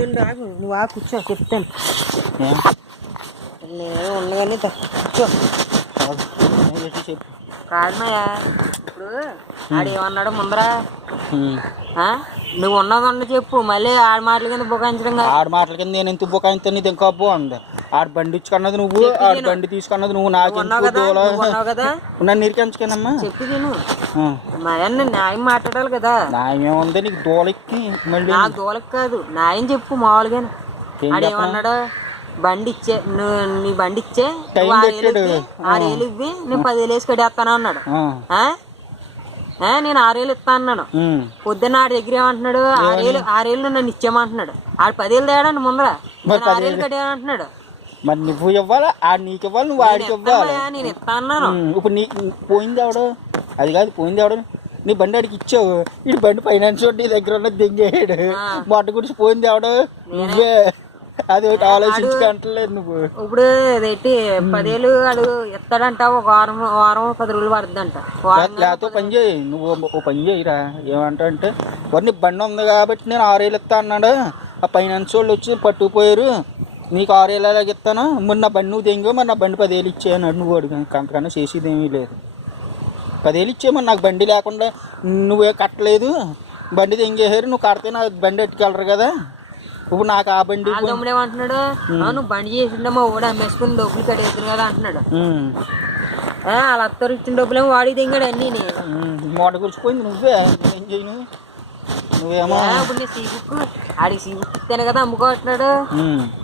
నువ్వు కూర్చో చెప్తాను. నేను ఉండగానే కూర్చో. చెప్పు. కాదన్నయ్యా, ఇప్పుడు ఆడేమన్నాడు ముందరా? నువ్వు ఉన్నదండి చెప్పు, మళ్ళీ ఆడ మాటల కింద బుకాయించడం కాదు. ఆడ మాటల కింద నేను ఎంత బుకాయించాను, నీది ఇంకా బాగుంది. ఆడ బండి ఇచ్చుకున్నది నువ్వు, ఆడ బండి తీసుకున్నది నువ్వు. నన్ను ఇరికించుకోనమ్మా. చెప్పి తిను, మరి న్యాయం మాట్లాడాలి కదా. న్యాయం ఏముంది నీకు దూలెక్కి? మళ్ళీ నాకు దూలకి కాదు, న్యాయం చెప్పు మామూలుగానే. ఆడేమన్నాడు? బండి ఇచ్చే, నువ్వు నీ బండి ఇచ్చే 6,000 ఇవ్వి నేను 10,000 వేసి కడేస్తాను అన్నాడు. నేను 6,000 ఇస్తా అన్నాను. పొద్దున్న ఆడి దగ్గర ఏమంటున్నాడు? 6,000 నన్ను ఇచ్చామంటున్నాడు. ఆడు 10,000 తేడండి ముందర, 6,000 కట్టేమంటున్నాడు. మరి నువ్వు ఇవ్వాలా, ఆడు నీకు ఇవ్వాలి, నువ్వు ఆడికి ఇవ్వాలి. నేను ఇస్తా అన్నాను. ఇప్పుడు నీ పోయింది ఎవడు? అది కాదు, పోయింది ఎవడు? నీ బండి ఆడికి ఇచ్చావు, ఈ బండి ఫైనాన్స్ నీ దగ్గర ఉన్నది దింగేయడు. మొట్ట గురించి పోయింది ఎవడు? నువ్వే. అది ఒకటి ఆలోచించుకుంటలేదు నువ్వు. ఇప్పుడు అదేంటి 10,000 అడు ఇస్తాడంట. ఒక వారం 10 రోజులు పడుతుందంట. లేకపోతే పని చేయి, నువ్వు ఓ పని చేయిరా. ఏమంటా అంటే నీ బండి ఉంది కాబట్టి నేను 6,000 ఇస్తా అన్నాడు. ఆ ఫైనాన్స్ వాళ్ళు వచ్చి పట్టుకుపోయారు, నీకు 6,000 ఎలాగ ఇస్తాను, మరి నా బండి నువ్వు తెంగో, మరి నా బండి 10,000 ఇచ్చేయన్నాడు. నువ్వు అడుగు, అంతకన్నా చేసేది ఏమీ లేదు. 10,000 ఇచ్చే, మరి నాకు బండి లేకుండా నువ్వే కట్టలేదు, బండి తెంగేసారు, నువ్వు కడితే నా బండి ఎట్టుకెళ్ళరు కదా. ఇప్పుడు నాకు ఆ బండి తమ్ముడు ఏమంటున్నాడు? నువ్వు బండి చేసిండే మా ఊడు అమ్మేసుకుని డబ్బులు కట్టేస్తుంది కదా అంటున్నాడు. వాళ్ళ అత్తరు ఇచ్చిన డబ్బులేమో వాడికి తెంగాడు అన్నీ. మూట గురిచిపోయింది. నువ్వే ఏం చేయను, నువ్వేమో. ఇప్పుడు నేను సీబుక్ ఆడికి సీబుక్ ఇస్తాను కదా అమ్ముకోవట్లేడు.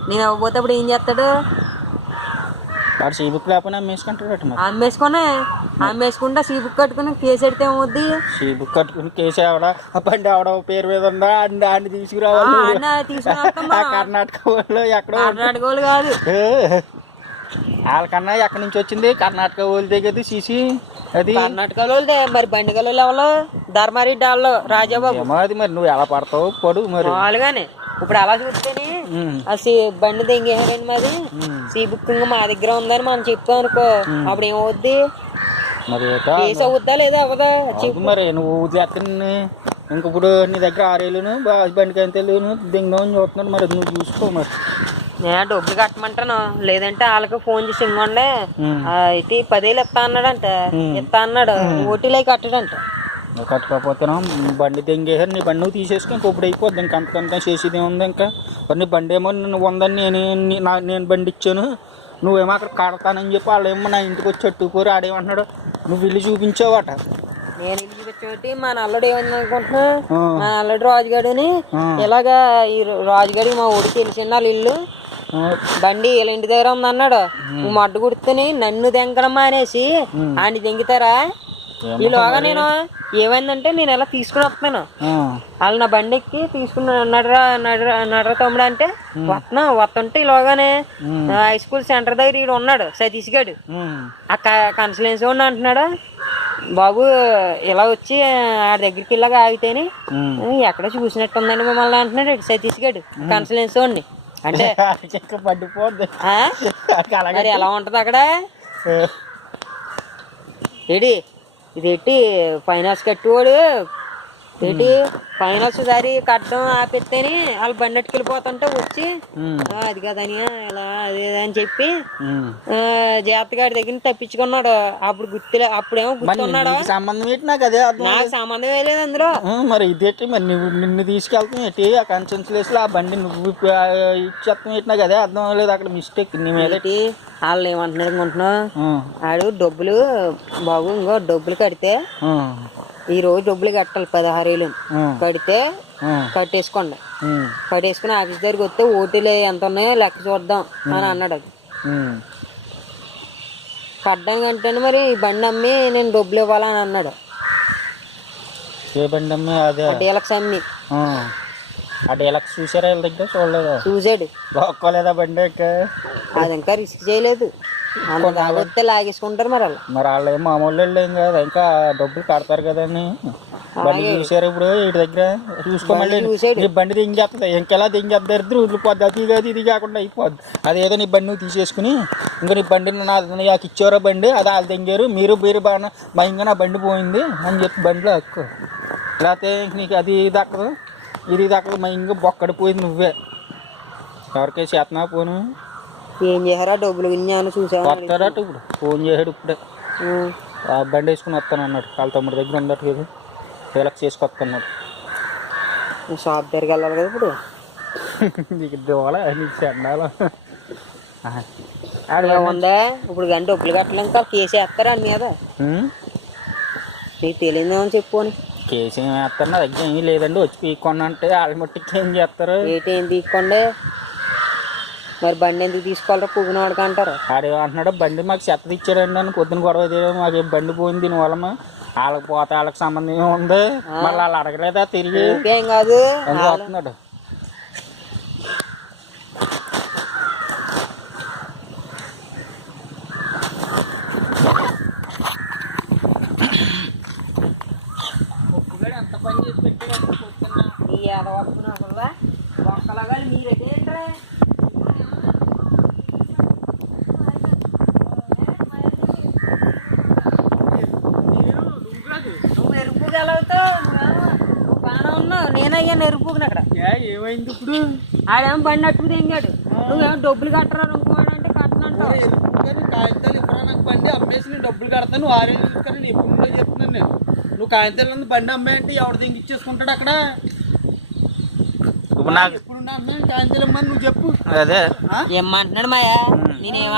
నేను అవ్వబోతే అప్పుడు ఏం చేస్తాడు? వాడు సీబుక్ లేకపోయినా అమ్మేసుకుంటాడు. అమ్మేసుకుంటా సీబుక్ కట్టుకుని కేసు పెడితే ఏమవుద్ది? సీబుక్ కట్టుకుని కేసు ఎవడా, ఆ బండి ఎవడ పేరు మీద ఉందా, అన్ని తీసుకురావాలి. కర్ణాటక వాళ్ళు ఎక్కడో, కర్ణాటక వాళ్ళు కాదు, వాళ్ళకన్నా ఎక్కడి నుంచి వచ్చింది? కర్ణాటక వాళ్ళు దగ్గర సీసీ. అది కర్ణాటక వాళ్ళదే. మరి బండి గల్లో ఎవరు? ధర్మారెడ్డి వాళ్ళు, రాజాబాబు. అది మరి నువ్వు ఎలా పడతావు పడు. మరి మామూలుగానే ఇప్పుడు అలా చూస్తేనే ఆ బండి తెంగేసారండి, మాది సీ బుకింగ్ మా దగ్గర ఉందని మనం చెప్తాం అనుకో, అప్పుడు ఏమవుద్ది? మరి కేసు అవుద్దా లేదా అవ్వదా చెప్పు. మరి నువ్వు చేస్తాను ఇంక ఇప్పుడు నీ దగ్గర 6,000 బండికి ఎంత దింగమని చూస్తున్నాడు. మరి నువ్వు చూసుకో. మరి నేను డబ్బులు కట్టమంటాను, లేదంటే వాళ్ళకి ఫోన్ చేసి ఇవ్వండి. అయితే 10,000 ఇస్తా అన్నాడంట, ఇస్తా అన్నాడు. ఓటీలో కట్టడంట. కట్టకపోతే బండి తెంగేసారు, నీ బండి నువ్వు తీసేసుకుని ఇంకొప్పుడు అయిపోద్ది. ఇంక అంతకంతా చేసేది ఏముంది? ఇంకా మరి నీ బండి ఏమో నువ్వు ఉందని నేను బండి ఇచ్చాను, నువ్వేమో అక్కడ కడతానని చెప్పి వాళ్ళేమో నా ఇంటికి వచ్చి అట్టుకోరు. ఆడేమంటున్నాడు, నువ్వు ఇల్లు చూపించావట. నేను ఇల్లు చూపించబట్టి మా నల్లుడు ఏమని అనుకుంటున్నా, మా నల్లుడు రాజుగాడిని ఇలాగా ఈ రాజుగాడి మా ఊడికి తెలిసింది వాళ్ళ ఇల్లు, బండి వీళ్ళ ఇంటి దగ్గర ఉందన్నాడు. నువ్వు మడ్డు కుడితేని నన్ను తెంగడం మానేసి ఆయన తెంగుతారా? ఈలోగా నేను ఏమైందంటే నేను ఎలా తీసుకుని వస్తున్నాను, వాళ్ళు నా బండి ఎక్కి తీసుకుని నడరా తమ్ముడు అంటే వస్తుంటే ఈలోగానే హై స్కూల్ సెంటర్ దగ్గర ఈడు ఉన్నాడు సతీష్ గడు. ఆ కన్సలెన్స్ వాడిని అంటున్నాడు, బాబు ఇలా వచ్చి ఆ దగ్గరికి ఇలాగా ఆగితేని ఎక్కడ చూసినట్టు ఉందని మిమ్మల్ని అంటున్నాడు సతీష్ గడు కన్సలెన్స్ వాడిని. అంటే మరి ఎలా ఉంటది అక్కడ? ఏడి ఇదేంటి ఫైనాన్స్ కట్టువాడు ఏంటి ఫైనాన్స్ దారి కట్టడం ఆపెత్తేని వాళ్ళు బండి ఎట్టుకెళ్ళిపోతుంటే వచ్చి అది కదని ఇలా అదే అని చెప్పి జాతగాడి దగ్గర తప్పించుకున్నాడు. అప్పుడు అప్పుడేమో గుర్తున్నాడు. సంబంధం ఏంటి? నాకు అదే నాకు సంబంధం వేయలేదు అందులో. మరి ఇదేంటి మరి నువ్వు నిన్ను తీసుకెళ్తాం ఏంటి? ఆ కన్సెన్స్ ప్లేస్ లో ఆ బండి నువ్వు ఇచ్చేస్తాం ఏంటి? నాకు అదే అర్థం అవ్వలేదు. అక్కడ మిస్టేక్ నీ మీద. వాళ్ళు ఏమంటున్నారు అనుకుంటున్నావు? ఆడు డబ్బులు బాబు ఇంకో డబ్బులు కడితే ఈ రోజు డబ్బులు కట్టాలి 16,000 కడితే కట్టేసుకోండి, కట్టేసుకుని ఆఫీస్ దగ్గరికి వస్తే ఓటీలు ఎంత ఉన్నాయో లెక్క చూద్దాం అని అన్నాడు. అది కట్టడానికి అంటే మరి ఈ బండి అమ్మి నేను డబ్బులు ఇవ్వాలని అన్నాడు. ఏ బండి అమ్మి? అదే డీలక్స్ అమ్మి. ఆ డీలక్స్ చూసారా వీళ్ళ దగ్గర? చూడలేదు. చూసాడు. బాగోలేదా బండి? అది ఇంకా రిస్క్ చేయలేదు, వస్తే లాగేసుకుంటారు. మరి వాళ్ళు ఏం మామూలు వాళ్ళు ఏం కాదు, ఇంకా డబ్బులు కడతారు కదా అని బండి చూసారు. ఇప్పుడు వీటి దగ్గర చూసుకోమళ్ళీ నీ బండి దింగేస్తుంది, ఇంకెలా దింగేద్దరు వదిలిపోద్ది. అది కాదు ఇది కాకుండా అయిపోద్ది. అదేదో నీ బండి నువ్వు తీసేసుకుని ఇంకా నీ బండి నాకు ఇచ్చారో బండి అది వాళ్ళు దింగారు, మీరు బాగా మా ఇంకా నా బండి పోయింది అని చెప్పి బండిలో ఎక్కువ లేకపోతే నీకు అది దక్కదు ఇది దక్కదు. మా ఇంకా బొక్కడిపోయింది నువ్వే. ఎవరికైనా చేతనా ఫోను ఏం చేశారా డబ్బులు గిన్నె చూసావా వస్తారట ఇప్పుడు ఫోన్ చేసాడు ఇప్పుడే బండి వేసుకుని వస్తాను అన్నాడు వాళ్ళ తమ్ముడి దగ్గర ఉందట కదా వీళ్ళకి చేసుకొస్తున్నాడు షాప్ దగ్గరికి వెళ్ళాలి కదా ఇప్పుడు నీకు దివాలా నీకు చెండాలి ఏముందా ఇప్పుడు కానీ డబ్బులు కట్టలేక కేసు వేస్తారా అని మీద నీకు తెలియదేమని చెప్పుకొని కేసు ఏమి వేస్తారు నా దగ్గర ఏమీ లేదండి వచ్చి పీక్కొండ అంటే వాళ్ళ మట్టికి ఏం చేస్తారు ఏం తీసుకోండి మరి బండి ఎందుకు తీసుకోవాలరా పువ్వున వాడికి అంటారు ఆడేమంటున్నాడు బండి మాకు చెత్త ఇచ్చాడండి అని పొద్దున గొడవ చేయడం మాకు బండి పోయింది దీనివల్ల వాళ్ళకి పోతే వాళ్ళకి సంబంధం ఏముంది మళ్ళీ వాళ్ళు అడగలేదా తిరిగి ఏం కాదు వస్తున్నాడు ఎంత పని చేసి పెట్టాడు ఈ ఏదవక్కున్నా ఒక్కలాగా మీరేంట్రా నువ్వు ఎరుపుకి ఎలా అవుతావు నువ్వు బాగా ఉన్నావు నేనయ్యాను ఎరుపుకి అక్కడ ఏమైంది ఇప్పుడు ఆడేమో బండి అట్టుకు తెంగాడు నువ్వేమో డబ్బులు కట్టరా అనుకోవాలంటే కట్టనంటావు కాగితాలు ఇప్పుడు నాకు బండి అమ్మేసి నేను డబ్బులు కడతాను నువ్వు 6 ఏళ్ళు కానీ నేను ఎప్పుడు చెప్తున్నాను నేను నువ్వు కాగితాలు బండి అమ్మాయంటే ఎవరు దింగి ఇచ్చేసుకుంటాడు అక్కడ ఇప్పుడు నాకు ఇప్పుడు అమ్మాయి కాగితాలు ఇమ్మని నువ్వు చెప్పు అదే ఏమంటున్నాడు మాయా నేనేమో